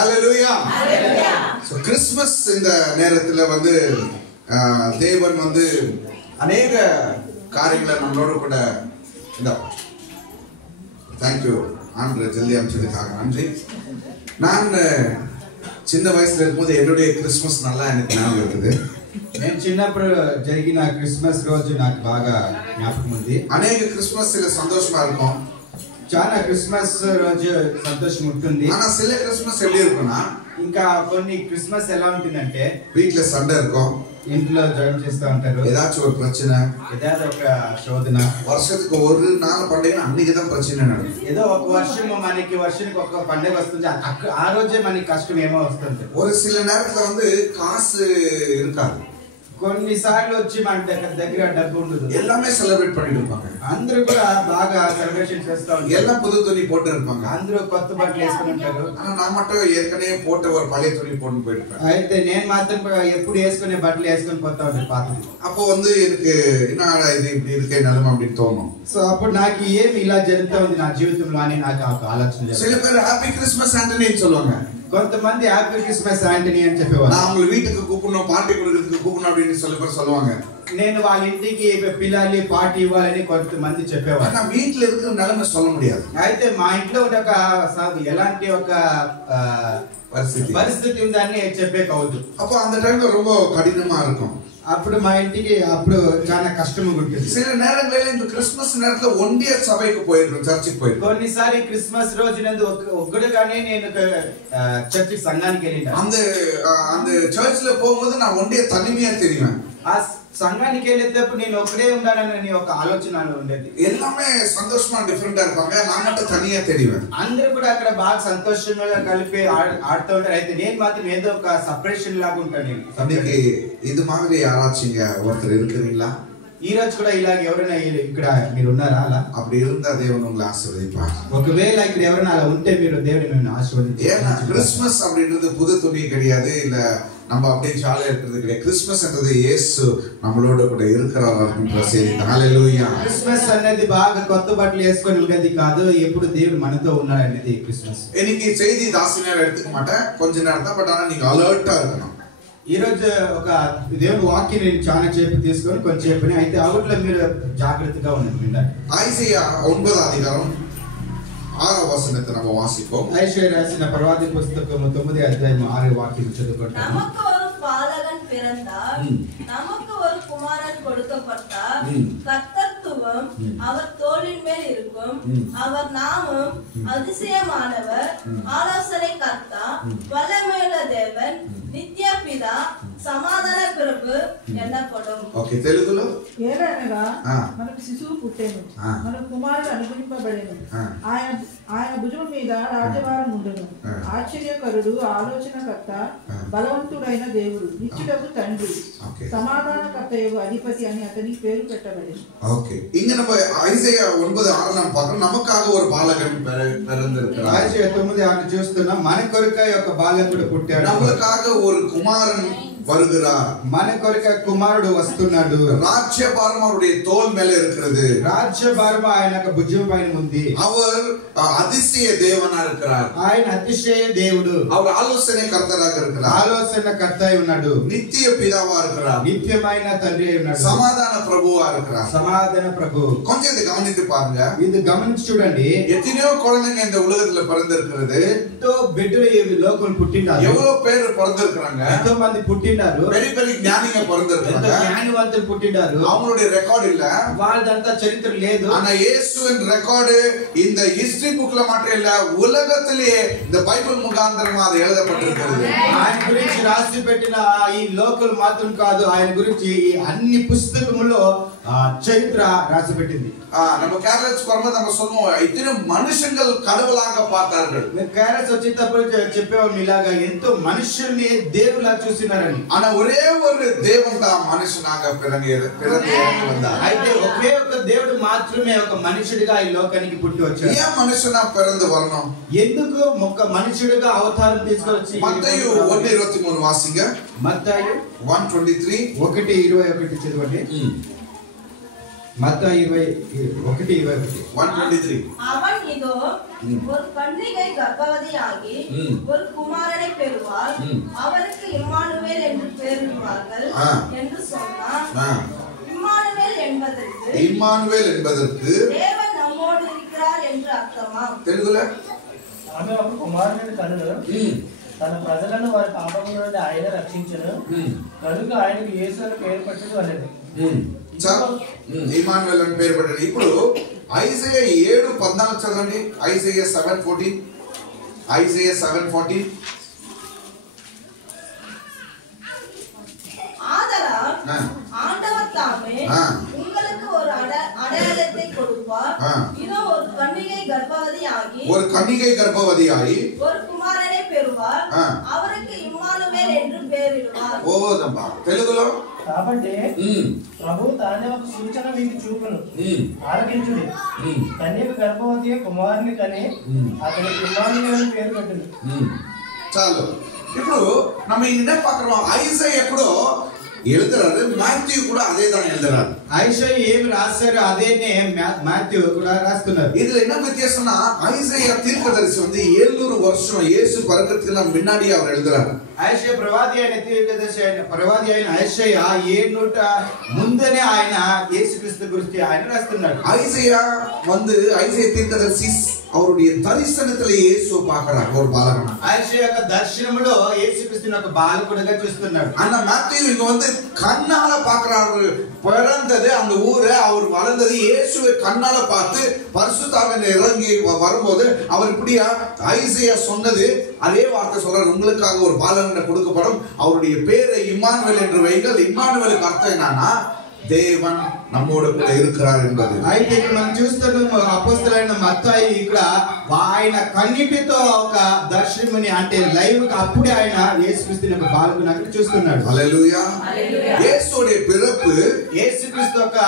ஹalleluya. So Christmas இந்த நேரத்துல வந்து தேவன் வந்து அநேக காரியங்களை நம்மளோட கூட இந்த தேங்க்யூ ஆண்டவர் ஜல்தி அமைச்சதுக்காக நன்றி. நான் చిన్న వయసులో இருக்கும்போது என்னுடைய క్రిస్మస్ நல்லா எனக்கு ஞாபகம் இருக்குது. నేను చిన్నప్పుడు జరిగిన క్రిస్మస్ రోజు నాకు బాగా జ్ఞాపకం ఉంది. అనేక క్రిస్మస్ల సంతోషமா இருக்கும். చాలా క్రిస్మస్ రోజు సంతోషం ఉంటుంది. ஆனா சில கிறிஸ்மஸ் எப்படி இருக்கும்னா ఇంకా కొన్ని క్రిస్మస్ ఎలా ఉంటుందంటే வீட்ல சண்டை இருக்கும், ఇంట్లో జాయిన్ చేస్తూ ఉంటారు, ஏதாச்சும் ஒரு பிரச்சனை, ఏదో ఒక శోధన, வருஷத்துக்கு ஒரு நாள் పండుగ అన్నికి தான் பிரச்சனை நடக்கும். ఏదో ఒక మనకి వర్షానికి ఒక పండుగ వస్తుంది, ఆ రోజే మనకి కష్టం ఏమో వస్తుంది. ஒரு சில நேரத்துல வந்து காசு இருக்காது, కొన్నిసార్లు వచ్చి మన దగ్గర డబ్బు ఉండదు, எல்லாமே செலிப்ரேட் பண்ணிட்டு இருப்பாங்க, అందరూ కూడా బాగా సెలబ్రేషన్ చేస్తూ ఉంటారు, எல்லாம் புது துணி போட்டு இருப்பாங்க, అందరూ కొత్త బట్టలు వేసుకుని ఉంటారు. ஆனா நான் மட்டும் ஏற்கனவே போட்ட ஒரு பழைய துணி போட்டு போயிருப்பேன். అయితే నేను మాత్రం ఎప్పుడు వేసుకునే బట్టలు వేసుకొని పోతా ఉంటాను పాతది. அப்போ வந்து எனக்கு என்னடா இது இப்படி இருக்கே நிலைமை அப்படின்னு தோணும். సో అప్పుడు నాకు ఏమి ఇలా జరుగుతూ ఉంది నా జీవితంలో అని నాకు ఆలోచన. சில பேர் ஹாப்பி கிறிஸ்மஸ் ஆண்டனின்னு சொல்லுவாங்க, కొంతమంది హ్యాపీ క్రిస్మస్ ఆంటనీ అని చెప్పేవారు. நான் உங்களை வீட்டுக்கு கூப்பிடணும், பார்ட்டி கொடுக்கிறதுக்கு கூப்பிடணும் அப்படின்னு சில பேர் சொல்லுவாங்க. నేను వాళ్ళ ఇంటికి పిల్లల్ని పార్టీ ఇవ్వాలని కొంతమంది చెప్పేవారు. ஆனா வீட்டுல இருக்கிற நிலைமை சொல்ல முடியாது. అయితే మా ఇంట్లో ఒక ఎలాంటి ఒక పరిస్థితి ఉందని చెప్పే కావద్దు. அப்போ அந்த டைம்ல ரொம்ப கடினமா இருக்கும். అప్పుడు మా ఇంటికి అప్పుడు చాలా కష్టంగా ఉంటుంది. சில நேரங்களில் இந்த கிறிஸ்மஸ் நேரத்துல ஒன்றிய சபைக்கு போயிருக்கோம், சர்ச்சுக்கு போயிருக்கோம். కొన్నిసారి క్రిస్మస్ రోజు నందు ఒక్కడుగానే నేను చర్చి సంఘానికి వెళ్ళినా. அந்த சர்ச்ல போகும்போது நான் ஒன்றிய தனிமையா தெரிவேன். ఆ సంఘానికి వెళ్ళేటప్పుడు నేను ఒక్కడే ఉండాలని ఒక ఆలోచన ఉండేది. எல்லாமே சந்தோஷமா டிஃபரெண்டா இருப்பாங்க, நான் மட்டும் தனியா தெரிவேன். అందరూ కూడా అక్కడ బాగా సంతోషంగా కలిపి ఆడుతూ ఉంటారు, అయితే నేను మాత్రం ఏదో ఒక సపరేషన్ లాగా ఉంటాను. இன்னைக்கு இது மாதிரி யாராச்சும் ஒருத்தர் இருக்கிறீங்களா? ఈ రోజు కూడా ఇలాగ ఎవరైనా ఇక్కడ మీరు ఉన్నారా? అలా அப்படி இருந்தா தேவன் உங்களை ஆசீர்வதிப்பார். ఒకవేళ ఇక్కడ ఎవరైనా అలా ఉంటే మీరు దేవుని మిమ్మల్ని ఆశీర్వదించారు. ஏன்னா கிறிஸ்மஸ் அப்படின்றது புது துணி கிடையாது, இல்ல நம்ம அப்படியே ஜாலியா இருக்கிறது கிடையாது. கிறிஸ்மஸ்ன்றது இயேசு நம்மளோட கூட இருக்கிறார் அப்படின்ற செய்தி. ஹalleluya. క్రిస్మస్ అనేది బాగా కొత్త బట్టలు వేసుకొని ఉండేది కాదు, ఎప్పుడు దేవుడు మనతో ఉన్నాడు అనేది క్రిస్మస్. இன்னைக்கு செய்தி தாசி நேரம் எடுத்துக்க மாட்டேன், கொஞ்ச நேரம் தான், பட் ஆனா நீங்க அலர்ட்டா இருக்கணும். ఈ రోజు ఒక దేవుని వాక్యం నేను చాలా చేపు తీసుకొని కొంచెం అయితే అవుట్లో మీరు జాగ్రత్తగా ఉండండి. ஐசையா 9 அதிகாரம் 6 வசனத்தை நம்ம வாசிப்போம். ஐசையா రాసిన ప్రవాది పుస్తకం 9 అధ్యాయం 6 వాక్యం చదువుకుంటాం. நமக்கு ஒரு பாலகன் பிறந்தார், நமக்கு ஒரு குமாரன் கொடுக்கப்பட்டார், கர்த்தத்துவம் அவர் தோளின் மேல் இருக்கும், அவர் நாமம் அதிசயமானவர், ஆலோசனை கர்த்தா, வல்லமையுள்ள தேவன், నిత్య పిత, సమాధాన ప్రభు ఎన్నపడం. ఓకే, తెలుగులో ఏలనగా మనకు శిశువు పుట్టెను, మన కుమారుడు అనుగ్రహింపబడెను, ఆయన భుజం మీద రాజ్యభారం ఉండును, ఆశ్చర్యకరుడు, ఆలోచనకర్త, బలవంతుడైన దేవుడు, నిత్యుడగు తండ్రి, సమాధానకర్తయగు అధిపతి అని అతనికి పేరు పెట్టబడింది. ఓకే, இங்க நம்ம ஐசையா 9:6 நம்ம பார்க்கிறோம். நமக்காக ஒரு பாலகன் பிறந்திருக்கிறார். ఐసయ్యా 9:6 చూస్తున్నాం. మన కొరకై ఒక బాలకుడు పుట్టాడు, நமக்காக ஒரு குமாரன் வருகிறார், మన కొరక కుమారుడు వస్తున్నాడు, ராஜ்யபாரம் அவருடைய தோள் மேல இருக்கிறது, రాజ్యభారం ఆయన భుజం పైన ఉంది, அவர் அதிசய தேவனா இருக்கிறார், ఆయన అతిశయ దేవుడు, அவர் ஆலோசனை கர்த்தராக இருக்கிறார், ఆలోచన కర్త అయి ఉన్నాడు, நித்திய பிதாவா இருக்கிறார், నిత్యమైన తండ్రి అయి ఉన్నాడు, சமாதான பிரபுவா இருக்கிறார். సమాధాన ప్రభు. கொஞ்சம் இதை கவனித்து பாருங்க. ఇది గమనించి చూడండి. எத்தனையோ குழந்தைங்க இந்த உலகத்துல பிறந்திருக்கிறது, ఎంతో బిడ్డలు ఈ లోకం పుట్టినారు, எவ்வளவு பேர் பிறந்திருக்கிறாங்க, ఎంతో మంది పుట్టినారు, பெரிய பெரிய ஞானிங்க பிறந்திருக்கிறாங்க, ఎంతో జ్ఞానవంతులు పుట్టినారు, அவங்களுடைய ரெக்கார்ட் இல்ல, వాళ్ళదంతా చరిత్ర లేదు. ஆனா இயேசுவின் ரெக்கார்டு இந்த ஹிஸ்டரி புக்ல மட்டும் இல்ல, உலகத்திலேயே இந்த பைபிள் முகாந்திரமா அது எழுதப்பட்டிருக்கிறது. ఆయన గురించి రాసి పెట్టిన ఈ లోకల్ మాత్రం కాదు, ఆయన గురించి అన్ని పుస్తకములో చరిత్ర రాసి పెట్టింది. நம்ம கேரளாக்கு வரும்போது நம்ம சொல்லுவோம், இத்தனை மனுஷங்கள் கடவுளாக பார்த்தார்கள். కేరళ వచ్చేటప్పుడు చెప్పేవాళ్ళు ఇలాగా ఎంతో మనుషుల్ని దేవులా చూసినారని. ஆனா ஒரே ஒரு தேவன் தான் மனுஷனாக பிறந்து வந்தார். అయితే ఒకే ఒక దేవుడు మాత్రమే ఒక మనుషుడిగా ఈ లోకానికి పుట్టి వచ్చాడు. ஏன் மனுஷனா பிறந்து வரணும்? ఎందుకు ఒక మనుషుడిగా అవతారం తీసుకొచ్చి? మత్తయి 1:23 వాసింగ. మత్తయి 1:23 1:21 చదవండి. మత్తయి 21:21. 123. அவன் இதோ ஒரு கன்னிகை கர்ப்பவதியாகி ஒரு குமாரனை பெறுவாள், அவருக்கு இம்மானுவேல் என்று பெயரிடுவார்கள் என்று சொன்னான். இம்மானுவேல் என்பதற்கு தேவன் நம்மோடு இருக்கிறார் என்று అర్థమా? తెలుగులో ఆమె ఒక కుమారుని కనును, తన ప్రజలను వారి పాపముల నుండి ఆయన రక్షించును, కనుక ఆయనకు యేసు అని పేరు పెట్టు అనేది. ఇమ్మానువేల్ అని పేరు పెట్టాడు. ఇప్పుడు ఐజయా 7:14 చదవండి. ఐజయా 7:14. ఐజయా 7:14. ஆண்டவர் தாமே உங்களுக்கு ஒரு அடையாளத்தை கொடுப்பார். இதோ ஒரு கன்னிகை கர்ப்பவதியாகி ஒரு குமாரனை பெறுவார், அவருக்கு இம்மானுவேல் என்று பெயரிடுவார். ఓదమ్మా తెలుగులో కాబట్టి ప్రభువు తానే ఒక సూచన మీకు చూపును, ఆలకించుడి. కన్యక గర్భవతి కుమారుని కని అతనికి ఇమ్మానువేల్ అని పేరు పెట్టింది. చాలు. ఇప్పుడు நம்ம என்ன பார்க்கிறோம், ஐசையா கூட எழுதுறாரு, మాథ్యూ కూడా అదే தான் எழுதுறாரு. ఐషయా ఏం రాశారు అదేనే మాథ్యూ కూడా రాస్తున్నారు. இதுல என்ன வித்தியாசம்னா, ஐசையா தீர்க்கதரிசி வந்து 700 வருஷம் இயேசு பிறக்கிறதுக்கு முன்னாடி அவர் எழுதுறாரு. ఐషయా ప్రవాది అయిన ఐషయా 700 ముందనే ఆయన యేసుక్రీస్తు గురించి ఆయన రాస్తున్నాడు. ஐசையா தீர்க்கதரிசி அவருடைய தரிசனத்துல இயேசு பார்க்கறார் ஒரு பாலகனா. ஐசையா యొక్క దర్శనములో యేసుక్రీస్తుని ఒక బాలకుడిగా చూస్తున్నాడు. ஆனா மாத்தேயு இங்க வந்து கண்ணால பார்க்கறாரு. பிறந்தது அந்த ஊரை, அவர் வளர்ந்தது இயேசுவை கண்ணால பார்த்து பரிசுத்தாவின் இறங்கி வரும்போது அவர் இப்படியா ஐசையா சொன்னது அதே வார்த்தை சொல்றாரு, உங்களுக்காக ஒரு பாலகன் கொடுக்கப்படும், அவருடைய பேரை இம்மானுவேல் என்று வைங்கள். இம்மானுவேலுக்கு அர்த்தம் என்னன்னா தேவன் நம்மோடு கூட இருக்கிறார் என்பது. అయితే ఇక్కడ మనం చూస్తున్నాం అపోస్తలుడైన మత్తయి ఇక్కడ ఆయన కన్నిటితో ఒక దర్శనముని అంటే లైవ్ గా అప్పుడే ఆయన యేసుక్రీస్తుని ఒక బాలకుని అక్కడ చూస్తున్నాడు. హల్లెలూయా. యేసుடைய பிறப்பு, యేసుక్రీస్తు ఒక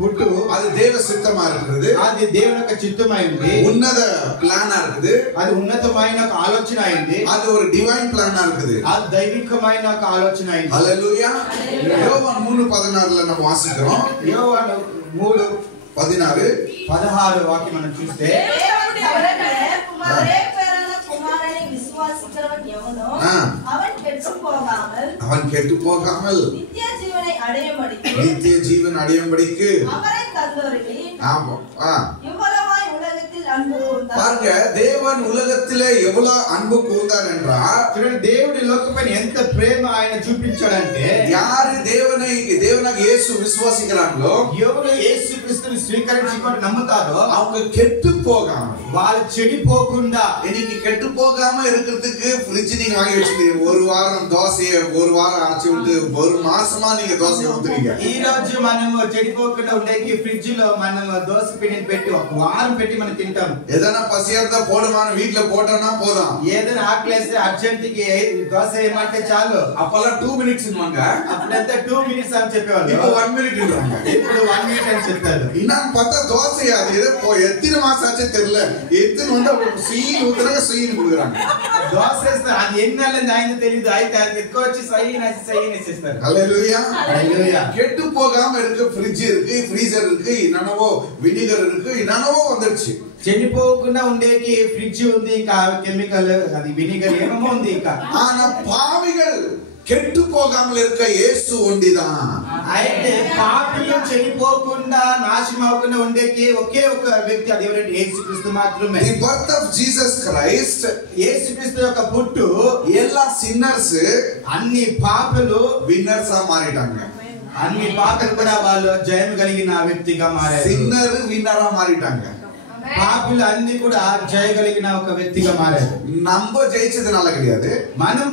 పుట్టు அது தேவ சித்தமா இருக்குது. అది దేవుని యొక్క చిత్తమైంది. ఉన్నత ప్లానా இருக்குது. అది ఉన్నతమైన ఒక ఆలోచన అయింది. அது ஒரு டிவைன் ప్లానా இருக்குது. అది దైవికమైన ఒక ఆలోచన అయింది. హల్లెలూయా. యోహాను 3:16 நம்ம வாசிக்கிறோம். యోహాను 3:16 వాక్యం మనం చూస్తే, அவன் கெட்டு போகாமல் நித்திய ஜீவன் அடையும்படிக்கு பாருங்க, தேவன் உலகத்திலே எவ்வளவு அன்பு கூர்ந்தார் என்றால், దేవుడి లోకపైన ఎంత ప్రేమ ఆయన చూపించాడంటే, யாரு தேவனாக இயேசு விசுவாசிக்கிறாங்களோ, ఎవరు యేసుక్రీస్తుని స్వీకరించుకొని నమ్ముతారో அவங்க கெட்டு போகாம, వాళ్ళు చెడిపోకుండా, நீங்க கெட்டு போகாம இருக்கிறதுக்கு ஃப்ரிட்ஜ் நீங்க வாங்கி வச்சிருக்கீங்க. ஒரு வாரம் தோசையை ஒரு வாரம் ஆச்சு விட்டு ஒரு மாசமா நீங்க தோசை ஊத்துறீங்க. ఈ రోజు మనం చెడిపోకుండా ఉండేకి ఫ్రిడ్జ్ లో మనం దోస పిండిని పెట్టి ఒక వారం పెట్టి మనం తింటాం. ఏదైనా పసి இருந்தா போடுமான வீட்ல போட்டோம்னா போதும். ఏదైనా ఆకలేస్తే అర్జెంట్ కి దోస ఏమంటే చాలు. அப்பெல்லாம் 2 minutes ன்வாங்க. అప్పుడంతా 2 minutes అని చెప్పేవాళ్ళు. இப்போ 1 minute ன்றாங்க. ఇప్పుడు 1 minute అని చెప్తారు. இன்னும் பார்த்தா தோசை அது ஏதோ எத்தனை மாசம் ஆச்சு தெரியல. எத்தனை வந்து சீன் ஊத்துறாங்க, சீன் குடுக்குறாங்க. దోస అది ఎన్నాళ్ళని ఆయన తెలియదు. అయితే అది ఎక్కువ వచ్చి సైన్ చేస్తారు. హల్లెలూయా. హల్లెలూయా. கெட்டு போகாம இருக்கு ஃப்ரிட்ஜ் இருக்கு, ஃப்ரீசர் இருக்கு, என்னனவோ வினிகர் இருக்கு, என்னனவோ வந்துருச்சு. చెడిపోకుండా ఉండేకి ఫ్రిడ్జ్ ఉంది, ఇంకా కెమికల్ అది వినిగర్ ఏమో ఉంది ఇంకా. ஆனா பாவிகள் கெட்டு போகாமல் இருக்க இயேசு ஒண்டிதான். అయితే పాపులు చెడిపోకుండా నాశనం అవ్వకుండా ఉండేకి ఒకే ఒక వ్యక్తి, అది ఎవరంటే యేసుక్రీస్తు మాత్రమే. The birth of Jesus Christ, యేసుక్రీస్తు యొక్క పుట్టు எல்லா sinners అన్ని పాపులు winners ஆ மாறிட்டாங்க. అన్ని పాపులు కూడా వాళ్ళు జయం కలిగిన వ్యక్తిగా మారారు. sinner winner ஆ மாறிட்டாங்க. పాపులు అన్ని కూడా జయగలిగిన ఒక వ్యక్తిగా మారారు. நம்ம ஜெயிச்சதுனால கிடையாது, మనం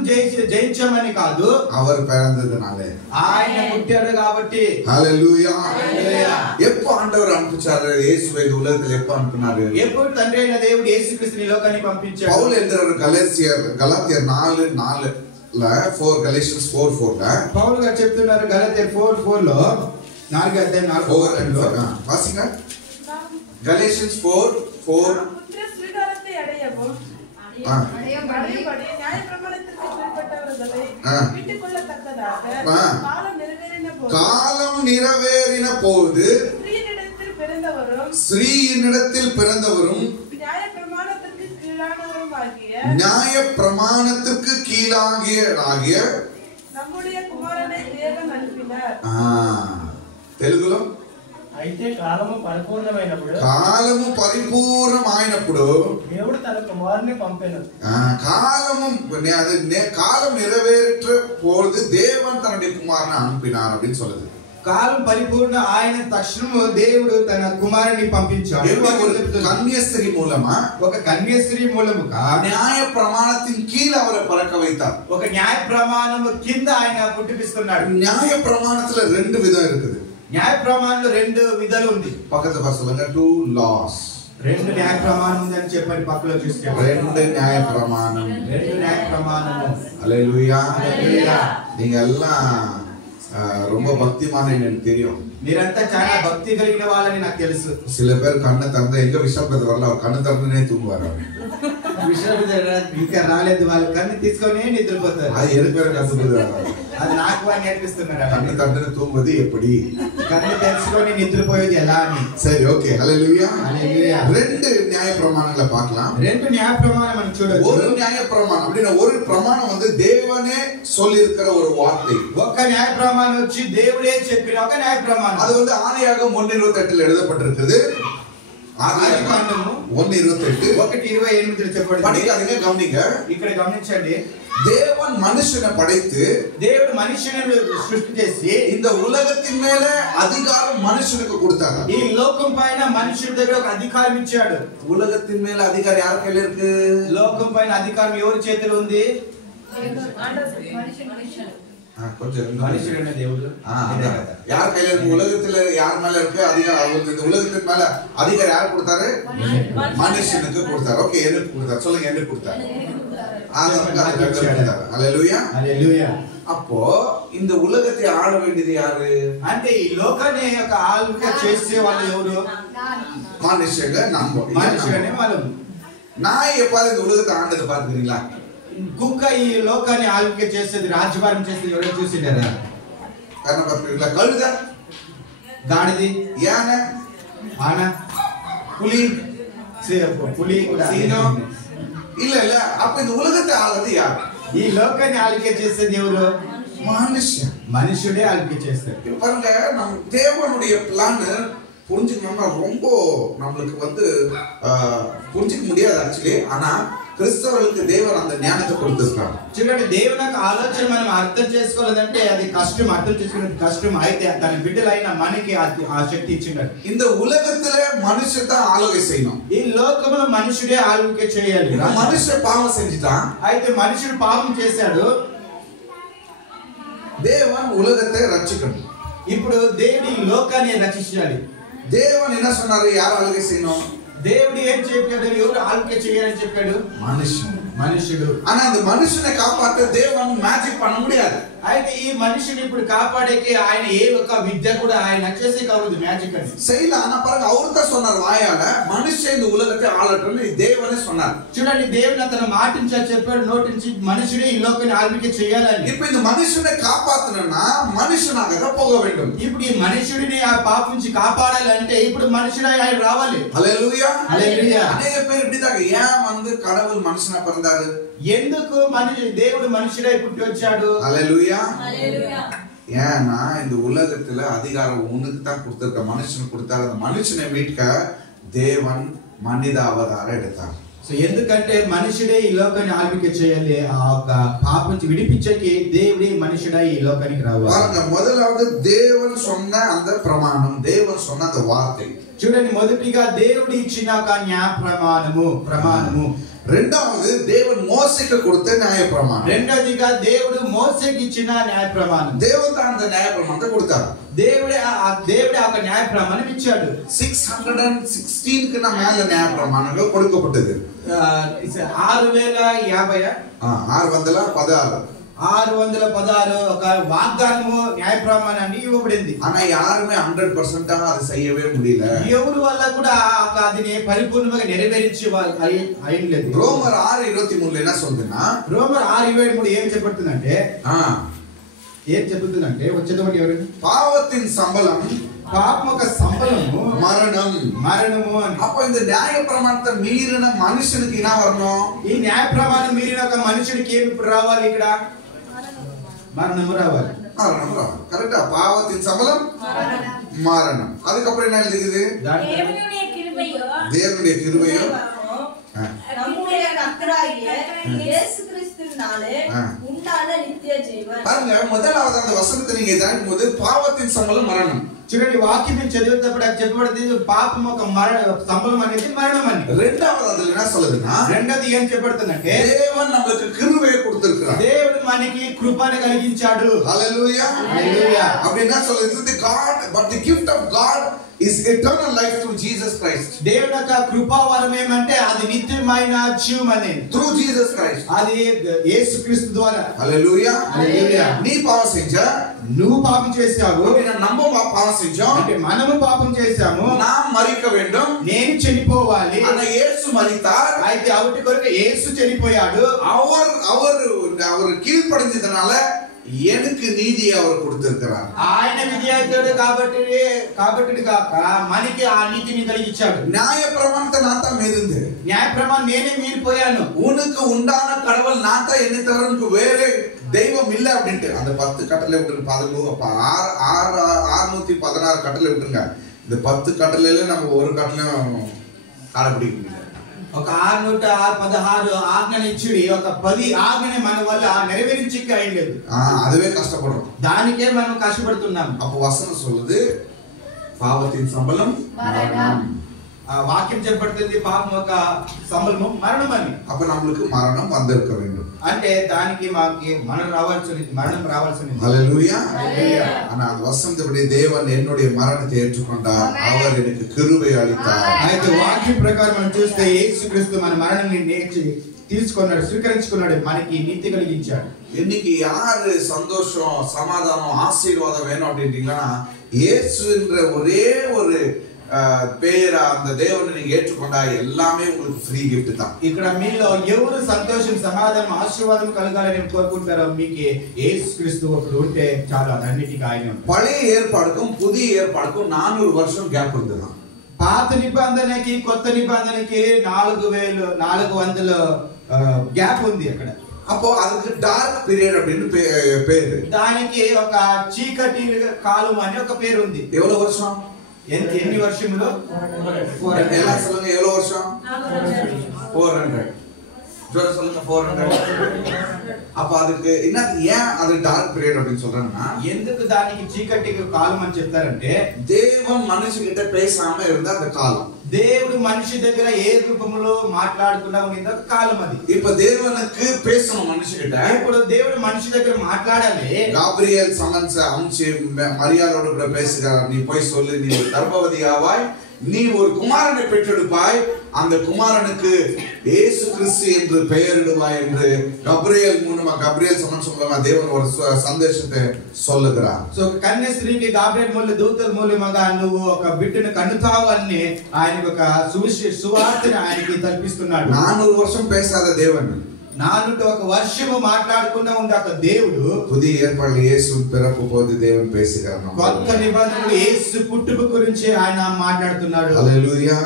జయించామని కాదు, அவர் பிறந்ததுனால. ఆయన పుట్టాడు కాబట్టి. హల్లెలూయా. எப்போ ஆண்டவர் அனுப்பிச்சாரு இயேசுவை இந்த உலகத்துல எப்போ அனுப்பினாரு? ఎప్పుడు తండ్రి అయిన దేవుడు యేసుక్రీస్తుని లోకానికి పంపించాడు. పౌలు எழுதுறாரு గలాతీయర్ 4:4 గలేషియన్స్ 4:4 పౌలు గారు చెప్తున్నారు గలాతీయర్ 4:4 లో 4వ అధ్యాయం 4వ వచనంలో వాసింగ గలేషియన్స్ 4:4 ஸ்வீகாரத்தை அடையவும் நியாயப்பிரமாணத்திற்கு கீழ்ப்பட்டவர்களை மீட்டுக் கொள்ளத்தக்கதாக காலம் நிறைவேறின போகுது. ஸ்திரீயினிடத்தில் பிறந்தவரும் ஸ்திரீயினிடத்தில் பிறந்தவரும் நியாயப்பிரமாணத்திற்கு கீழானவருமாகிய நியாயப்பிரமாணத்திற்கு கீழாகிய நம்முடைய குமாரனை தேவன் அனுப்பினார். తెలుగులో అయితే కాలము పరిపూర్ణమైనప్పుడు కాలము పరిపూర్ణమైనప్పుడు దేవుడు తన కుమారుని పంపెను. காலம் நிறைவேற்ற பொழுது தேவன் தன்னுடைய குமாரனை அனுப்பினார் அப்படின்னு சொல்லுது. కాలం పరిపూర్ణ ఆయన తక్షణము దేవుడు తన కుమారుని పంపించాడు. కన్యస్త్రీ మూలమా, ఒక కన్యస్త్రీ మూలముగా న్యాయ ప్రమాణத்தின் கீழ் அவரை பிறக்க வைத்தார். ఒక న్యాయ ప్రమాణము కింద ఆయన పుట్టిపిస్తున్నాడు. న్యాయ ప్రమాణத்துல రెండు విధம் இருக்குது. న్యాయ ప్రమాణంలో రెండు విధాలు ఉంది. పక్కన పర్సలంగా 2 laws. రెండు న్యాయ ప్రమాణం ఉందని చెప్పని పక్కలో చూస్తే రెండు న్యాయ ప్రమాణం. రెండు న్యాయ ప్రమాణము. హల్లెలూయా. హల్లెలూయా. நீங்க எல்லாம் ரொம்ப பக்திமான எனக்கு தெரியும். మీరంతా చాలా భక్తి కలిగిన వాళ్ళని నాకు తెలుసు. சில பேர் கண்ணை திறந்து எங்க விசப்பது வரல, அவர் கண்ணை திறந்துனே தூங்குவாரு. ఇంకా రాలేదు, వాళ్ళు కన్ను తీసుకొని నిద్రపోతారు. அது எதுக்கு பேர் கத்துக்குது, అది నాకు వాళ్ళు నేర్పిస్తున్నారు. கண்ணை திறந்து தூங்குவது எப்படி, కన్ను తెచ్చుకొని నిద్రపోయేది ఎలా అని. சரி, ஓகே. ஹல்லேலூயா. హల్లెలూయా. ரெண்டு நியாய பிரமாணங்களை பார்க்கலாம். రెండు న్యాయ ప్రమాణం మనం చూడొచ్చు. ஒரு நியாய பிரமாணம் அப்படின்னா ஒரு பிரமாணம் வந்து தேவனே சொல்லி இருக்கிற ஒரு வார்த்தை. ఒక న్యాయ ప్రమాణం వచ్చి దేవుడే చెప్పిన ఒక న్యాయ ప్రమాణం. அது வந்து ஆதியாகமம் 1:28 எழுதப்பட்டிருக்குது. ஆதியாகமம் 1:28 1:28 చెప్పబడింది. படிக்காதீங்க, கவனிங்க. ఇక్కడ గమనించండి. தேவன் மனுஷனை படைத்து దేవుడు మనిషిని సృష్టి చేసి இந்த உலகத்தின் மேல அதிகாரம் மனுஷனுக்கு கொடுத்தாங்க. ఈ లోకం పైన మనుషుడి దగ్గర ఒక అధికారం ఇచ్చాడు. உலகத்தின் மேல அதிகாரம் யார் கையில இருக்கு? లోకం పైన అధికారం ఎవరి చేతిలో ఉంది? கொஞ்சம் మనుషుడైన దేవుడు. யார் கையில இருக்கு? உலகத்துல யார் மேல இருக்கு அதிகாரம்? இந்த உலகத்தின் மேல அதிகாரம் யார் கொடுத்தாரு? மனுஷனுக்கு கொடுத்தாரு. ஓகே, எனக்கு கொடுத்தாரு. சொல்லுங்க, எனக்கு கொடுத்தாரு. ஹல்லேலூயா. హల్లెలూయా. அப்போ இந்த உலகத்தை ஆள வேண்டியது யாரு? అంటే ఈ లోకాన్ని ఒక ఆల్క చేసే వాళ్ళు ఎవరు? மனுஷங்க. நம்ம మనుషులనే వాళ్ళు. நாய் எப்பாவது இந்த உலகத்தை ஆண்டது பாத்துக்கிறீங்களா? కుక్క ఈ లోకాన్ని ఆల్క చేసేది, రాజ్యభారం చేసేది ఎవరో చూసిండారా? காரணம் பாத்துக்கிறீங்களா? கழுத, గాడిది, யானை, ఆన, புலி, పులి కూడా. சீனம். இல்ல இல்ல. அப்ப இந்த உலகத்தை ஆளது யார்? ఈ లోకాన్ని ఆల్క చేసేది ఎవరు? மனுஷன். మనుషుడే ఆల్క చేస్తాడు. இப்ப பாருங்க, நம்ம தேவனுடைய பிளான் புரிஞ்சுக்கணும்னா ரொம்ப நம்மளுக்கு வந்து புரிஞ்சுக்க முடியாது ஆக்சுவலி. ஆனா கிறிஸ்தவர்களுக்கு தேவன் அந்த ஞானத்தை கொடுத்திருக்காரு. చూడండి, దేవుని యొక్క ఆలోచన మనం అర్థం చేసుకోవాలంటే అది కష్టం. అర్థం చేసుకునేది కష్టం. అయితే తన బిడ్డలైన మనకి ఆ శక్తి ఇచ్చినాడు. இந்த உலகத்துல மனுஷன் தான் ஆளுகை செய்யணும். ఈ లోకంలో మనుషుడే ఆளுகை చేయాలి. மனுஷன் பாவம் செஞ்சுட்டான். అయితే మనుషుడు పాపం చేశాడు. தேவன் உலகத்தை ரட்சிக்கணும். ఇప్పుడు దేవుడు ఈ లోకాన్ని రక్షించాలి. தேவன் என்ன சொன்னாரு? யார் ஆளுகை செய்யணும்? దేవుడు ఏం చెప్పాడు? ఎవరు ఆளுகை చేయాలని చెప్పాడు? మనుషుడు. ஆனா அந்த மனுஷனை காப்பாற்ற தேவன் மேஜிக் பண்ண முடியாது. అయితే ఈ మనిషిని ఇప్పుడు కాపాడేకి ఆయన ఏ ఒక్క విద్య కూడా ఆయన చేసే కావదు, మ్యాజిక్ అని செய்யல. ஆனா பாருங்க, அவர் தான் சொன்னார் வாயால, மனுஷன் இந்த உலகத்தை ஆளட்டும்னு தேவனே சொன்னார். చూడండి, దేవుడు అతను మాటించా చెప్పాడు, నోటించి మనుషుడే ఈ లోకాన్ని ఆల్విక చేయాలని. இப்ப இந்த மனுஷனை காப்பாத்தணும்னா மனுஷனாக தான் போக வேண்டும். ఇప్పుడు ఈ మనుషుడిని ఆ పాపం నుంచి కాపాడాలంటే ఇప్పుడు మనుషుడే ఆయన రావాలి. హల్లెలూయా. హల్లెలూయా. అనేక பேர் இப்படிதாங்க, ஏன் வந்து கடவுள் மனுஷனா பிறந்தாரு? ఎందుకు దేవుడు మనుషుడై పుట్టి వచ్చాడు? హల్లెలూయా. హల్లెలూయా. ஏன்னா இந்த உலகத்துல அதிகாரம் உனக்கு தான் கொடுத்திருக்க, மனுஷனுக்கு கொடுத்தாரு. அந்த மனுஷனை மீட்க தேவன் மனித அவதாரம் எடுத்தார். సో ఎందుకంటే మనుషుడే ఈ లోకాన్ని ఆల్విక చేయాలి. ఆ ఒక పాపం నుంచి విడిపించకి దేవుడే మనుషుడై ఈ లోకానికి రావాలి. பாருங்க, முதலாவது தேவன் சொன்ன அந்த பிரமாணம், தேவன் சொன்ன அந்த வார்த்தை. చూడండి, మొదటిగా దేవుడు ఇచ్చిన ఒక న్యాయ ప్రమాణము. రెండవది దేవుడు మోసేకి கொடுத்த న్యాయ ప్రమాణం. రెండోదిగా దేవుడు మోసేకి ఇచ్చిన న్యాయ ప్రమాణం. దేవుడు அந்த న్యాయ ప్రమాణத்தை கொடுத்தார். దేవుడే ఒక న్యాయ ప్రమాణం ఇచ్చాడు. 616க்கு மேல న్యాయ ప్రమాణங்கள் கொடுக்கப்பட்டது. 6050 616 616 ఒక వాగ్దానము న్యాయ ప్రమాణాన్ని ఇవ్వబడింది. ஆனா யாருமே 100% அது செய்யவே முடியல. ఎవరి వల్ల కూడా అది పరిపూర్ణంగా నెరవేర్చి అయ్యలేదు. ரோமர் 6:23 என்ன சொல்லுதுன்னா, రోమర్ 6:23 ఏం చెబుతుందంటే వచ్చేది ఎవరు? பாவத்தின் சம்பளம் పాపం యొక్క సంబలము மரணம். మరణము అని. அப்ப இந்த நியாய பிரமாணத்தை மீறின மனுஷனுக்கு என்ன வரணும்? ఈ న్యాయ ప్రమాణం మీరిన ఒక మనుషుడికి ఏమి ఇప్పుడు రావాలి? ఇక్కడ మరణము రావాలి. மரணம் ராவல். கரெக்டா? பாவத்தின் சம்பளம் மரணம். அதுக்கப்புறம் என்ன எழுதுது? தேவனுடைய கிருபையோ தேவனுடைய கிருபையோ நம்முடைய கர்த்தராகிய இயேசு கிறிஸ்துவினாலே உண்டான நித்திய ஜீவன். பாருங்க, முதலாவது அந்த வசனத்தை நீங்க தாண்டும் போது பாவத்தின் சம்பளம் மரணம். చూడండి, వాక్యం చదివేటప్పుడు అది చెప్పబడింది పాపం ఒక సంబలం అనేది మరణం అని. ரெண்டாவது அதுல என்ன சொல்லுதுன்னா, రెండోది ఏం చెప్పబడుతుందంటే தேவன் நமக்கு கிருபையை கொடுத்திருக்கிறார். దేవుడు మనకి కృపను కలిగించాడు. ஹalleluya. హల్లెలూయా. அப்படி என்ன சொல்லுது? the God, but the gift of God is eternal life through Jesus Christ. దేవుని యొక్క కృపావరం ఏమంటే అది నిత్యమైన జీవం అనేది through Jesus Christ. అది యేసుక్రీస్తు ద్వారా. హalleluya. హల్లెలూయా. நீ பாவம் செஞ்ச, నువ్వు పాపం చేశావు, நம்ம பாவம் செஞ்சோம், అంటే మనము పాపం చేశాము, நாம் மரிக்க வேண்டும், నేను చనిపోవాలి. ஆனா இயேசு மரித்தார். అయితే అవుటి కొరకు యేసు చనిపోయాడు. அவர் கீழ்ப்படிஞ்சதுனால எனக்கு நீதியை அவர் கொடுத்திருக்கிறார். ఆయన విధేయుడు కాబట్టి కాక మనకి ఆ నీతిని కలిగించాడు. நியாய பிரமாணத்தை நான் தான் மீறிந்து, న్యాయ ప్రమాణం నేనే మీరిపోయాను. உனக்கு உண்டான கடவுள் நான் தான், என்ன தவிர உனக்கு வேற தெய்வம் இல்லை அப்படின்ட்டு அந்த 10 கட்டளை விட்டுருங்க. 616 கட்டளை விட்டுருங்க. இந்த 10 கட்டளையில நம்ம ஒரு கட்டளையும் கடைபிடிக்க முடியல. ఒక 616 ఆజ్ఞనిచ్చుడి ఒక 10 ఆజ్ఞని మన వల్ల నెరవేర్చిక అయ్యలేదు. அதுவே கஷ்டப்படுறோம். దానికే మనం కష్టపడుతున్నాం. அப்ப வசனம் சொல்லுது பாவத்தின் சம்பளம் மரணம். ఆ వాక్యం చెప్పబడుతుంది పాపం యొక్క సంబలము మరణం అని. அப்ப நம்மளுக்கு மரணம் வந்திருக்க வேண்டும். అంటే దానికి మాకి మరణం రావాల్సింది. ஹalleluya. ஆனா அந்த வசனத்தின்படி தேவன் என்னுடைய மரணத்தை ஏற்றுக்கொண்டார், அவர் எனக்கு கிருபை அளித்தார். అయితే వాక్యం ప్రకారం మనం చూస్తే యేసుక్రీస్తు మన మరణాన్ని తీసుకున్నాడు, స్వీకరించుకున్నాడు, మనకి నీతి కలిగించాడు. இன்னைக்கு யாரு சந்தோஷம், சமாதானம், ஆசீர்வாதம் வேணும் அப்படின்றீங்கன்னா, இயேசுன்ற ஒரே ஒரு பேரா அந்த தேவனை நீங்க ஏற்றுக்கொண்டா எல்லாமே உங்களுக்கு ஃப்ரீ gift தான். ఇక్కడ మీలో ఎవరు సంతోషం, సమాధానం, ఆశీర్వాదం కలగాలని కోరుకుంటారో మీకు యేసుక్రీస్తు ఒకడు ఉంటే చాలు, అన్నిటికీ ఆయన. பழைய ஏற்பாடுக்கும் புதிய ஏற்பாடுக்கும் 400 வருஷம் கேப் இருந்ததுதான். పాత నిబంధనకి కొత్త నిబంధనకి 400 గ్యాప్ ఉంది అక్కడ. அப்போ அதுக்கு டார்க் பீரியட் அப்படின்னு பேரு. దానికి ఒక చీకటి కాలం అని ఒక పేరు ఉంది. எவ்வளவு வருஷம்? ఎన్ని వర్షములు? எல்லாம் சொல்லுங்க, எவ்வளவு வருஷம்? 400. சொல்லுங்க 400. அப்ப அதுக்கு என்ன, ஏன் அது டார்க் பீரியட் அப்படின்னு சொல்றாங்கன்னா, ఎందుకు దానికి చీకటి కాలం అని చెప్తారంటే, தேவன் மனுஷங்கிட்ட பேசாம இருந்த அந்த காலம். దేవుడు మనిషి దగ్గర ఏ రూపంలో మాట్లాడకుండా ఉండింది ఒక కాలం అది. இப்ப தேவனுக்கு பேசணும் மனுஷங்கிட்ட. ఇప్పుడు దేవుడు మనిషి దగ్గర మాట్లాడాలి. காபிரியல் சமன்ஸ் அம்சி மரியாளோட கூட பேசுகிறார். நீ போய் சொல்லு, நீ கர்ப்பவதியாவாய், நீ ஒரு குமாரனை பெற்றெடுப்பாய், அந்த குமாரனுக்கு இயேசு கிறிஸ்து என்று பெயரிடுவாய் என்று கபிரியல் சமன்ஸ் மூலமா தேவன் ஒரு సందేశத்தை சொல்லுகிறார். సో కన్య స్త్రీకి గాబ్రియల్ మూల దూతల మూలముగా నువ్వు ఒక బిడ్డను కన్నుతావు అని ఆయనకు ఒక సువార్తని ఆయనకి తల్పిస్తున్నాడు. 400 வருஷம் பேசாத தேவன், 400 వర్షము మాట్లాడకుండా ఉండే ఒక దేవుడు புதிய ஏற்பாடுல இயேசு பிறப்பு போது தேவன் பேசுகிறார். కొత్త నిబంధనలో యేసు పుట్టుక గురించి ఆయన మాట్లాడుతున్నాడు. హల్లెలూయా.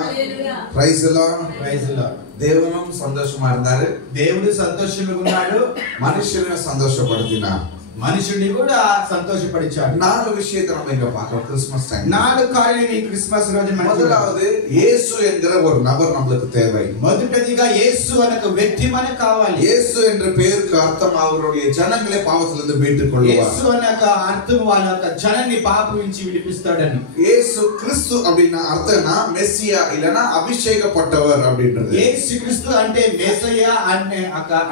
Praise the Lord. Praise the Lord. தேவனும் சந்தோஷமா இருந்தாரு, దేవుడు సంతోషంగా ఉన్నాడు, மனுஷனை சந்தோஷப்படுத்தினார், మనుషుడిని కూడా సంతోషపరిచాడు. 4 விஷயத்தை நம்ம இங்க பார்க்கிறோம் கிறிஸ்மஸ் டைம். 4 కార్యాలు ఈ క్రిస్మస్ రోజు మనం முதலாவது இயேசு என்கிற ஒரு நபர் நமக்கு தேவை. మొదటిదిగా యేసు అనే ఒక వ్యక్తి మనకు కావాలి. இயேசு என்ற பெயருக்கு அர்த்தம் அவருடைய ஜனங்களை பாவத்திலிருந்து மீட்டுக் கொள்வார். యేసు అనే ఒక అర్థం వాళ్ళ యొక్క జనాన్ని పాపం నుంచి విడిపిస్తాడని. இயேசு கிறிஸ்து அப்படினா அர்த்தம்னா மெஸ்ஸியா இல்லனா அபிஷேகப்பட்டவர் அப்படின்றது. యేసు క్రీస్తు అంటే మెస్సయ్య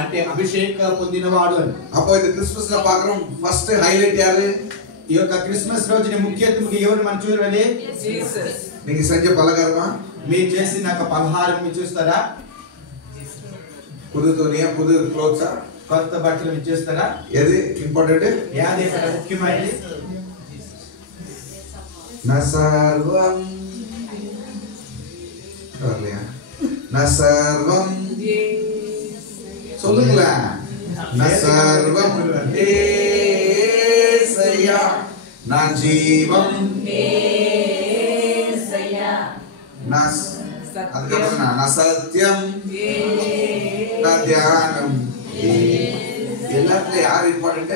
అంటే అభిషేక పొందినవాడు అని. அப்போ இந்த கிறிஸ்மஸ்ல பார்க்கிறோம், ఫస్ట్ హైలైట్ யாரு? ఈ యొక్క క్రిస్మస్ రోజుని ముఖ్యత్వముగా ఎవరు మనం చూడాలి? జీసస్. நீங்க செஞ்ச பலகாரமா, మీరు చేసిన ఒక పలహారం మీరు చూస్తారా? புது துணியா, புது க்ளோத்ஸா, కొత్త బట్టలు మీరు చూస్తారా? எது ఇంపార్టెంట్? యాది ఇక్కడ ముఖ్యమైనది? நசர்வம் வரலையா? நசர்வம் சொல்லுங்களேன். நசர்வம் ஏசையா నా జీవం నా அதுக்கப்புறம் నా సత్యం నా ధ్యానం எல்லாத்துலயும் யார் இம்பார்ட்டன்ட்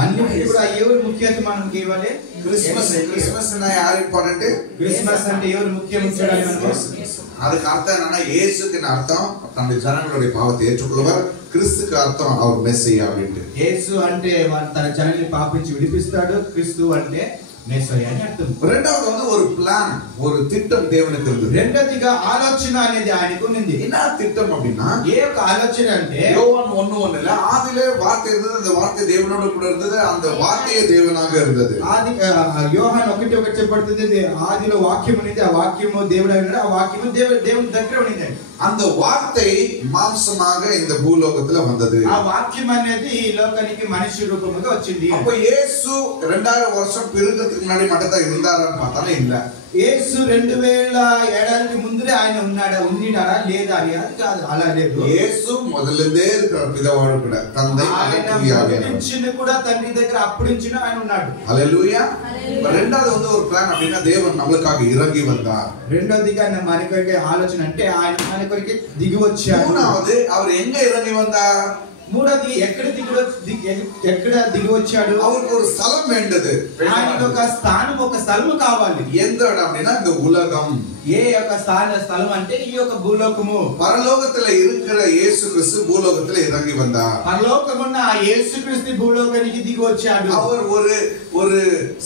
అన్నిటికీ కూడా ఎవరు ముఖ్యత మనకి ఇవ్వాలి? கிறிஸ்மஸ் யார் இம்பார்ட்டன்ட்? கிறிஸ்மஸ் అంటే ఎవరు ముఖ్యం ఉంచాలి మనకు? அதுக்கு அர்த்தம் என்னன்னா இயேசுக்கு அர்த்தம் தன்னுடைய ஜனங்களுடைய பாவத்தை ஏற்றுக்கொள்வார், கிறிஸ்துக்கு அர்த்தம் அவர் மெஸ்ஸியா அப்படின்ட்டு. యేసు అంటే తన జనాన్ని పాపించి విడిపిస్తాడు, క్రీస్తు అంటే మెస్సయ్య అని అర్థం. రెండవది வந்து ஒரு பிளான், ஒரு திட்டம் தேவனுக்கு இருந்தது. రెండోదిగా ఆలోచన అనేది ఆయనకు ఉంది. என்ன திட்டம் அப்படின்னா ఏ ఒక ఆలోచన అంటే யோவான் 1:1ல ஆதியிலே வார்த்தை இருந்தது, அந்த வார்த்தை தேவனோடு கூட இருந்தது, அந்த வார்த்தையே தேவனாக இருந்தது. ఆది యోహాను 1:1 చెప్పబడుతుంది, ఆదిలో వాక్యం ఉంది, ఆ వాక్యము దేవుడై ఉన్నాడు, ఆ వాక్యము దేవుని దగ్గర ఉంది. அந்த வார்த்தை மாம்சமாக இந்த பூலோகத்துல வந்தது. ఆ వాక్యం అనేది ఈ లోకానికి మనిషి రూపంగా వచ్చింది. அப்ப இயேசு 2000 வருஷம் பிறக்கிறதுக்கு முன்னாடி மட்டும் தான் இருந்தாரான்னு பார்த்தாலே இல்ல. యేసు 2000 ఏడాదికి ముందే ఆయన ఉన్నాడా లేదా అని అది కాదు, అలా లేదు. యేసు మొదలుందే இருக்கிற పిదవాడు కూడా తండ్రి ఆయన కూడా తండ్రి దగ్గర అప్పుడించిన ఆయన ఉన్నాడు. హల్లెలూయా. రెండోది வந்து ஒரு பிளான் அப்படினா தேவன் நமக்காக இறங்கி வந்தார். రెండోదిగా మన కొరకు ఆలోచన అంటే ఆయన మన కొరకు దిగి వచ్చాడు. మూడవది அவர் எங்க இறங்கி வந்தார்? మూడోది ఎక్కడ దిగి వచ్చాడు? அவருக்கு ஒரு ஸ்தலம் வேண்டது. ఆయనకు ఒక స్థానం, ఒక స్థలం కావాలి. எந்த இடம் அப்படினா இந்த உலகம். ఏ యొక్క స్థలం అంటే ఈ యొక్క భూలోకము. పరలోకத்துல இருக்கிற இயேசு கிறிஸ்து பூலோகத்துல இறங்கி வந்தார். పరలోకమున్న ఆ యేసుక్రీస్తు భూలోకానికి దిగి వచ్చాడు. அவர் ஒரு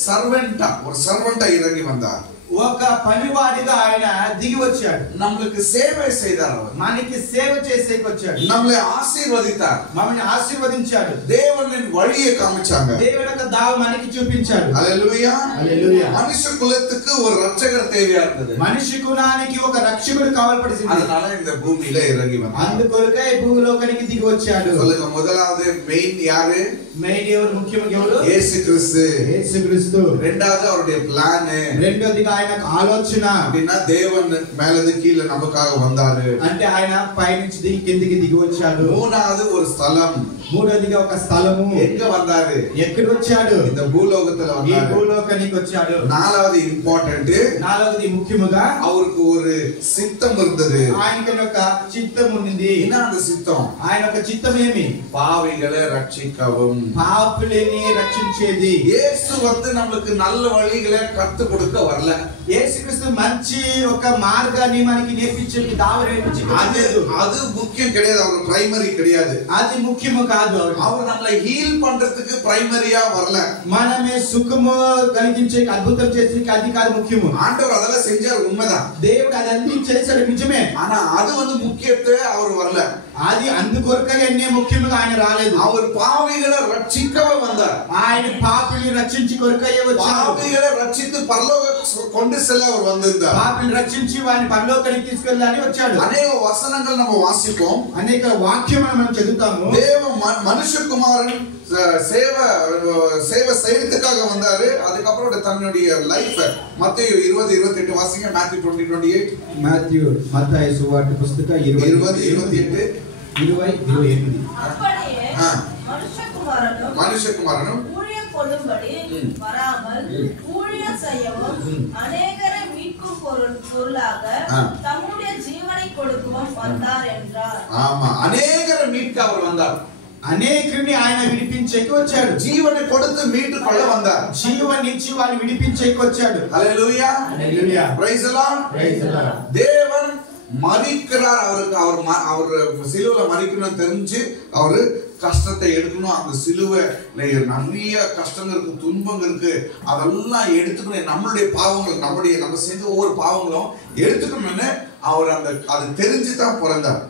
சர்வெண்டா இறங்கி வந்தார். ఒక పనివాడిగా ఆయన దిగి వచ్చాడు. நமக்கு சேவை செய்தார். அவர் మనకి సేవ చేసేకి వచ్చాడు. நம்மளை ஆசீர்வதித்தார், మనల్ని ఆశీర్వదించాడు. தேவனின் வழியை காமிச்சாங்க. దేవుని యొక్క దారి మనకి చూపించాడు. హల్లెలూయా. హల్లెలూయా. மனுஷ குலத்துக்கு ஒரு ரட்சகர் தேவையா இருந்தது. మనిషి కులానికి ఒక రక్షకుడు కావాల్సింది. அதனால இந்த பூமியில இறங்கி வந்தார். అందుకొరకే భూలోకానికి దిగి వచ్చాడు. சொல்லுங்க, முதலாவது மெயின் யாரு? మెయిన్ ఎవరు? ముఖ్యంగా ఎవరు? இயேசு கிறிஸ்து. యేసుక్రీస్తు. రెండోది அவருடைய பிளான். రెండోదిగా ఆయన ఆలోచన அப்படின்னா தேவன் மேலது கீழ நமக்காக வந்தாரு అంటే ఆయన పైనుంచి కిందికి దిగి వచ్చాడు. மூணாவது ஒரு ஸ்தலம். మూడోదిగా ఒక స్థలము. எங்க வந்தாரு? ఎక్కడ వచ్చాడు? இந்த பூலோகத்துல ఈ வந்தாரு. భూలోకానికి వచ్చాడు. நாலாவது இம்பார்ட்டன்ட், నాలుగవది ముఖ్యముగా அவருக்கு ஒரு சித்தம் இருந்தது. ఆయనకి ఒక చిత్తం ఉంది. என்ன அந்த சித்தம்? ఆయన ఒక చిత్తం ఏమి? பாவிகளை ரட்சிக்கவும், పాపులని రక్షించేది. இயேசு வந்து நமக்கு நல்ல வழிகளை கத்து கொடுக்க வரல. యేసుక్రీస్తు మంచి ఒక మార్గాన్ని మనకి నేర్పించే దారి அது முக்கியம் கிடையாது, அவர் பிரைமரி கிடையாது. అది ముఖ్యము కాదు. அவர் நம்மளை ஹீல் பண்றதுக்கு பிரைமரியா வரல. మనమే సుఖము కలిగించే అద్భుతం చేసే అది కాదు ముఖ్యము. ஆண்டவர் அதெல்லாம் செஞ்சார், உண்மைதான். దేవుడు అదన్నీ చేశాడు, నిజమే. ஆனா அது வந்து முக்கியத்தை அவர் வரல. అది అందుకొరకే ముఖ్యముగా ఆయన రాలేదు. அவர் பாவிகளை ரட்சிக்கவே வந்தார். ఆయన పాపుల్ని రక్షించి కొరకయ్యే వచ్చాడు. பாவிகளை ரட்சித்து பரலோகம் கொண்டு செல்ல அவர் வந்திருந்தார். పాపుల్ని రక్షించి వారిని పరలోకానికి తీసుకెళ్ళాలని వచ్చాడు. அநேக வசனங்கள் நம்ம வாசிப்போம், అనేక వాక్యం మనం చదువుతాము. தேவ மனுஷகுமாரன் சேவை செய்யறதுக்காக வந்தாரு. அதுக்கப்புறம் தன்னுடைய லைஃப் மத்தேயு 20:28 வாசிங்க. மாத்யூ 20:28. మత్తయి సువార్త పుస్తక 20:28. 20:28. அப்படியே மனுஷகுமாரனும் ஊழியம் கொள்ளும்படி வராமல் ஊழியம் செய்யவும் அநேகரை மீட்கும் பொருளாக தம்முடைய ஜீவனை கொடுக்கவும் வந்தார் என்றார். ஆமா, அநேகரை மீட்க அவர் வந்தார். అనేకుని ఆయన విడిపించేకి వచ్చాడు. జీవని కొడుతూ మీటు కొల్ల వందార్. జీవనిచ్చి వారిని విడిపించేకి వచ్చాడు. హల్లెలూయా. హల్లెలూయా. Praise the Lord. Praise the Lord. தேவன் மரிக்கிறார். அவர் சிலுவையில மரிக்கணும்னு தெரிஞ்சு அவரு கஷ்டத்தை எடுக்கணும். அந்த சிலுவையில நிறைய கஷ்டங்கள் இருக்கு, துன்பங்கள் இருக்கு, அதெல்லாம் எடுத்துக்கணும். நம்மளுடைய பாவங்கள், நம்ம செஞ்ச ஒவ்வொரு பாவங்களும் எடுத்துக்கணும்னு அவர் அது தெரிஞ்சுதான் பிறந்தார்.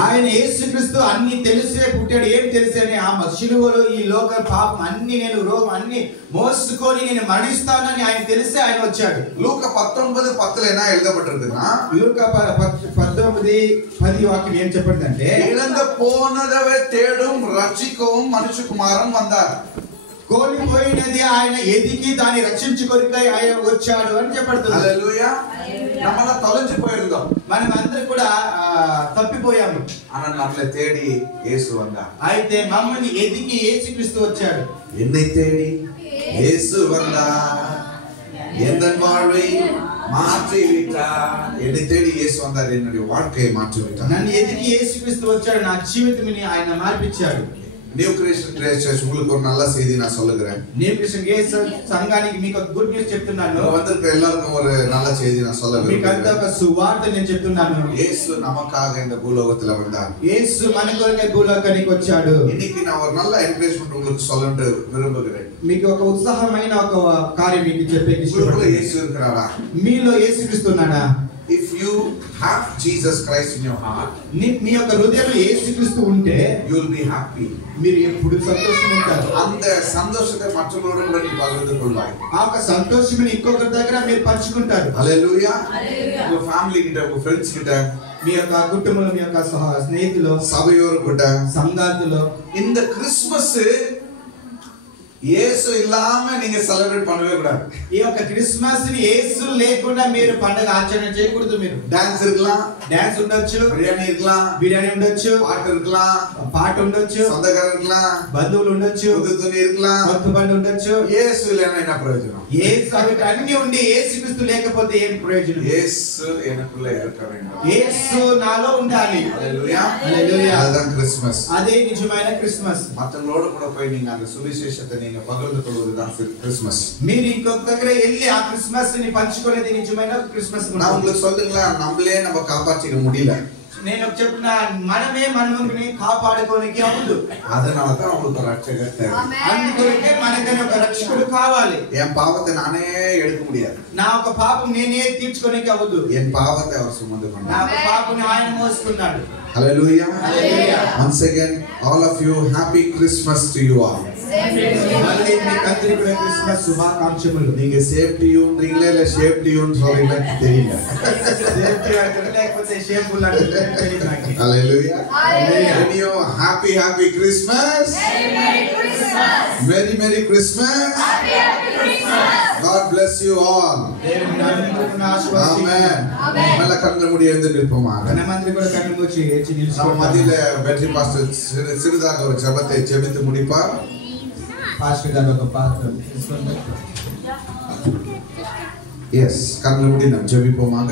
ఆయన యేసుక్రీస్తు అన్ని తెలిసే పుట్టాడు. ఏం తెలుసని? ఆ శిలువలో ఈ లోక పాపం అన్ని, నేను రోగం అన్ని మోసుకొని నేను మరణిస్తానని ఆయన తెలిసే ఆయన వచ్చాడు. లూకా 19:10 என்ன எழுதப்பட்டிருக்குன்னா, లూకా 19:10 వాక్యం ఏం చెప్పండి? இழந்து போனதவை தேடும் ரட்சிக்கவும் மனுஷகுமாரன் வந்தார். కోల్పోయినది ఆయన ఎదిగి దాన్ని రక్షించుకొరికై ఆయన వచ్చాడు అని చెప్పబడుతుంది. హల్లెలూయా. நம்மள தொலைஞ்சு போயிருந்தோம், మనం అందరూ కూడా తప్పిపోయాము. ஆனா நம்மளை தேடி இயேசு வந்தார். అయితే మమ్మల్ని ఎదిగి యేసుక్రీస్తు వచ్చాడు. என்னை தேடி இயேசு வந்தார் எந்த வாழ்வை மாற்றி விட்டார். என்னை தேடி இயேசு வந்தார், என்னுடைய வாழ்க்கையை மாற்றி விட்டார். నన్ను ఎదిగి యేసుక్రీస్తు వచ్చాడు, నా జీవితాన్ని ఆయన మార్పించాడు. நியூ கிறிஸ்டியன் கிரேஸ் சர்ச் உங்களுக்கு ஒரு நல்ல செய்தி நான் சொல்லுகிறேன். நியூ கிறிஸ்டியன் கிரேஸ் సంఘానికి మీకు ఒక గుడ్ న్యూస్ చెప్తున్నాను. வந்திருக்கிற எல்லாருக்கும் ஒரு நல்ல செய்தி நான் சொல்ல మీకు అంతా ఒక సువార్త నేను చెప్తున్నాను. இயேசு நமக்காக இந்த பூலோகத்துல வந்தார். యేసు మన కొరకై భూలోకానికి వచ్చాడు. இன்னைக்கு நான் ஒரு நல்ல என்கரேஜ்மென்ட் உங்களுக்கு சொல்லணும்னு விரும்புகிறேன். మీకు ఒక ఉత్సాహమైన ఒక కార్యం మీకు చెప్పేకి ఇష్టపడుతున్నాను. இயேசு இருக்கிறாரா? మీలో యేసుక్రీస్తు ఉన్నాడా? If you have Jesus Christ in your heart, మీ యొక్క హృదయంలో యేసుక్రీస్తు ఉంటే you will be happy. మీరు ఎప్పుడు సంతోషంగా ఉంటారు. அந்த சந்தோஷத்தை மற்றவர்களோடு கூட நீ பகிர்ந்து கொள்வாய். ఆ యొక్క సంతోషాన్ని ఇంకొకరి దగ్గర మీరు పంచుకుంటారు. హల్లెలూయా. உங்க ஃபேமிலி கிட்ட, உங்க ఫ్రెండ్స్ கிட்ட, మీ యొక్క కుటుంబంలో, మీ యొక్క స్నేహితులు, சபையோர் கிட்ட, సంఘాతులో இந்த கிறிஸ்மஸ் యేసు ఇల్లామ நீங்க సెలబ్రేట్ பண்ணவே கூடாது. ఈ యొక్క క్రిస్మస్ ని యేసు లేకుండా మీరు పండుగ ఆచరణ చేయకూడదు. మీరు డాన్స్ இருக்கலாம், డాన్స్ ఉండొచ్చు, బిర్యానీ இருக்கலாம், బిర్యానీ ఉండొచ్చు, பாட்டு இருக்கலாம், పాట ఉండొచ్చు, சொந்தக்காரர் இருக்கலாம், బంధువులు ఉండొచ్చు, புது துணி இருக்கலாம், కొత్త బండి ఉండొచ్చు. యేసు இல்லைன்னா என்ன பிரயோஜனம்? యేసు అవి అన్ని ఉండి యేసుక్రీస్తు లేకపోతే ఏం ప్రయోజనం? యేసు எனக்குள்ள இருக்க வேண்டும். యేసు నాలో ఉండాలి. హల్లెలూయా. హల్లెలూయా. அதுதான் கிறிஸ்மஸ். అదే నిజమైన క్రిస్మస్. மற்றவங்களோட கூட போய் நீங்க அந்த சுவிசேஷத்தை நீங்க பகிர்ந்து கொள்வதுதான் கிறிஸ்மஸ். మీరు ఇంకొక దగ్గర వెళ్ళి ఆ క్రిస్మస్ ని పంచుకునేది నిజమైన క్రిస్మస్. நான் உங்களுக்கு சொல்லுங்களா, நம்மளே நம்ம காப்பாற்றிக்க முடியல. నేను చెప్తున్నా, మనమే మనల్ని కాపాడుకోనికి అవ్వదు. அதனாலதான் உங்களுக்கு ஒரு ரட்சகர் தேவை. అందుకొరకే మనకని ఒక రక్షకుడు కావాలి. என் பாவத்தை நானே எடுக்க முடியாது. నా ఒక పాపం నేనే తీర్చుకోనికి అవ్వదు. என் பாவத்தை அவர் சுமந்து నా கொண்டார். ఒక పాపని ఆయన మోసుకున్నాడు. Hallelujah. Hallelujah. Once again, all of you, happy Christmas to you all. మళ్ళీ మీకందరికీ కూడా క్రిస్మస్ శుభాకాంక్షలు. நீங்க சேஃப்டியூன்றீங்களா இல்ல சேஃப்டியூன்னு சொல்றீங்களா தெரியல. లేకపోతే షేపులు అంటే తెలియదు నాకు. Hallelujah. Hallelujah. And you happy Christmas. Merry Christmas. God bless you all. దేవుని అందరికీ ఆశీర్వదించు. Amen. మళ్ళా కళ్ళు మూడి எழுந்து நிற்போமாக. మనమందరం కూడా కళ్ళు మూసి ఏచి நம்ம నిల్చుకుందాం. மத்தியில பேட்டரி பாஸ்டர் சிறிதாக ஒரு ஜெபத்தை ஜெபித்து முடிப்பார். పాస్టర్ గారు ఒక పాత్ర తీసుకొని எஸ், கண்ணை மூடி நாம் ஜெபிப்போமாக.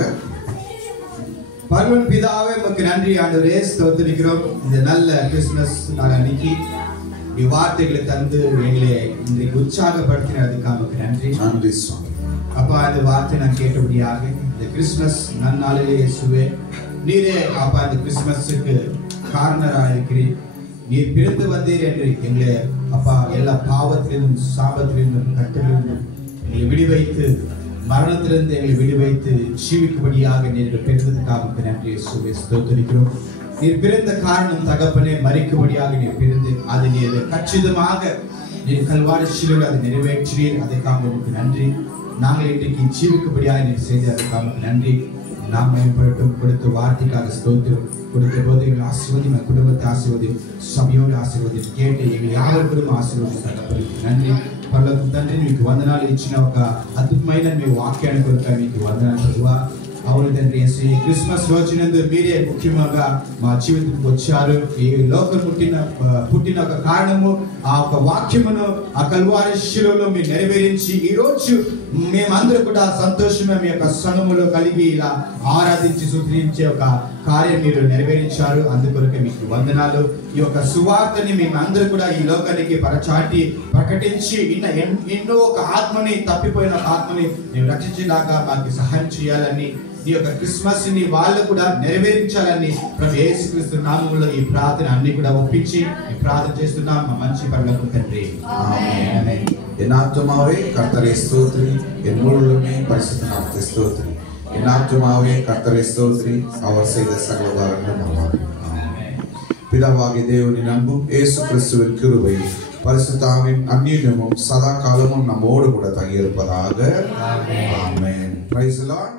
பரலோக பிதாவே, உமக்கு நன்றி ஆண்டவரே, ஸ்தோத்திரிக்கிறோம். இந்த நல்ல கிறிஸ்மஸ் நாள் அன்னைக்கு வார்த்தைகளை தந்து எங்களை இன்றைக்கு உற்சாகப்படுத்தினதுக்காக உமக்கு நன்றி. நன்றி சுவாமி. அப்பா, அந்த வார்த்தை நான் கேட்டபடியாக இந்த கிறிஸ்மஸ் நன்னாளிலே இயேசுவே நீரே அப்பா இந்த கிறிஸ்மஸுக்கு காரணராக இருக்கிறீர். நீர் பிறந்து வந்தீர் என்று எங்களை அப்பா எல்லா பாவத்திலிருந்தும் சாபத்திலிருந்தும் கட்டிலிருந்தும் எங்களை விடுவைத்து, மரணத்திலிருந்து எங்களை விடுவைத்து ஜீவிக்கும்படியாக நீர் பிறந்ததுக்காக நன்றி இயேசுவே, ஸ்தோத்திரிக்கிறோம். நீர் பிறந்த காரணம் தகப்பனே, மரிக்கும்படியாக நீர் பிறந்து அதை நீர் கச்சிதமாக நீர் கல்வாரி சிலுவையில் அதை நிறைவேற்றினீர். அதற்காக உங்களுக்கு நன்றி. நாங்கள் இன்றைக்கு ஜீவிக்கும்படியாக நீர் செய்து அதற்காக நன்றி. நாம் மேம்பட்டும் கொடுத்த வார்த்தைக்காக ஸ்தோத்திரம். கொடுத்த போதைகள் ஆசீர்வதி, குடும்பத்தை ஆசீர்வதி, சபையோடு ఆశీర్వది, கேட்டு எங்கள் யாவருக்கும் ఆశీర్వదించండి. నన్ను పరలోకపు తండ్రి, మీకు వందనాలు. ఇచ్చిన ఒక అద్భుతమైన మీ వాక్యాన్ని కొరకు మీకు వందనాలు ప్రభువా. అవును తండ్రి, క్రిస్మస్ రోజునందు మీరే ముఖ్యంగా మా జీవితానికి వచ్చారు. ఈ లోకం పుట్టిన ఒక కారణము ఆ ఒక వాక్యమును ఆ కల్వారి శిలువలో మీరు నెరవేరించి ఈ రోజు మేమందరూ కూడా సంతోషమే మీ యొక్క సంఘములో కలిగి ఇలా ఆరాధించి స్తుతించే ఒక కార్యం మీరు నెరవేరించారు. అందుకొరకే మీకు వందనాలు. ఈ యొక్క సువార్తని మేమందరూ కూడా ఈ లోకానికి పరచాటి ప్రకటించి ఎన్నో ఒక ఆత్మని, తప్పిపోయిన ఆత్మని మేము రక్షించేలాగా మాకు సహాయం చేయాలని, ఈ యొక్క క్రిస్మస్ ని వాళ్ళు కూడా నెరవేరించాలని ప్రభు యేసుక్రీస్తు నామములో ఈ ప్రార్థన అన్ని కూడా ఒప్పించి ప్రార్థన చేస్తున్నాం మా మంచి పరలోకపు తండ్రి. ఆమేన్. என் ஆத்துமாவே கர்த்தரை ஸ்தோத்திரி, என் முழுமே பரிசுத்த நாமத்தை ஸ்தோத்திரி. என் ஆத்துமாவே கர்த்தரை ஸ்தோத்திரி, அவர் செய்த சகல உபகாரங்களும் நம்பாது. பிதாவாகிய தேவனின் அன்பும் இயேசு கிறிஸ்துவின் கிருபையும் பரிசுத்தாவின் அந்நியமும் சதா காலமும் நம்மோடு கூட தங்கியிருப்பதாக. ஆமென். Praise the Lord.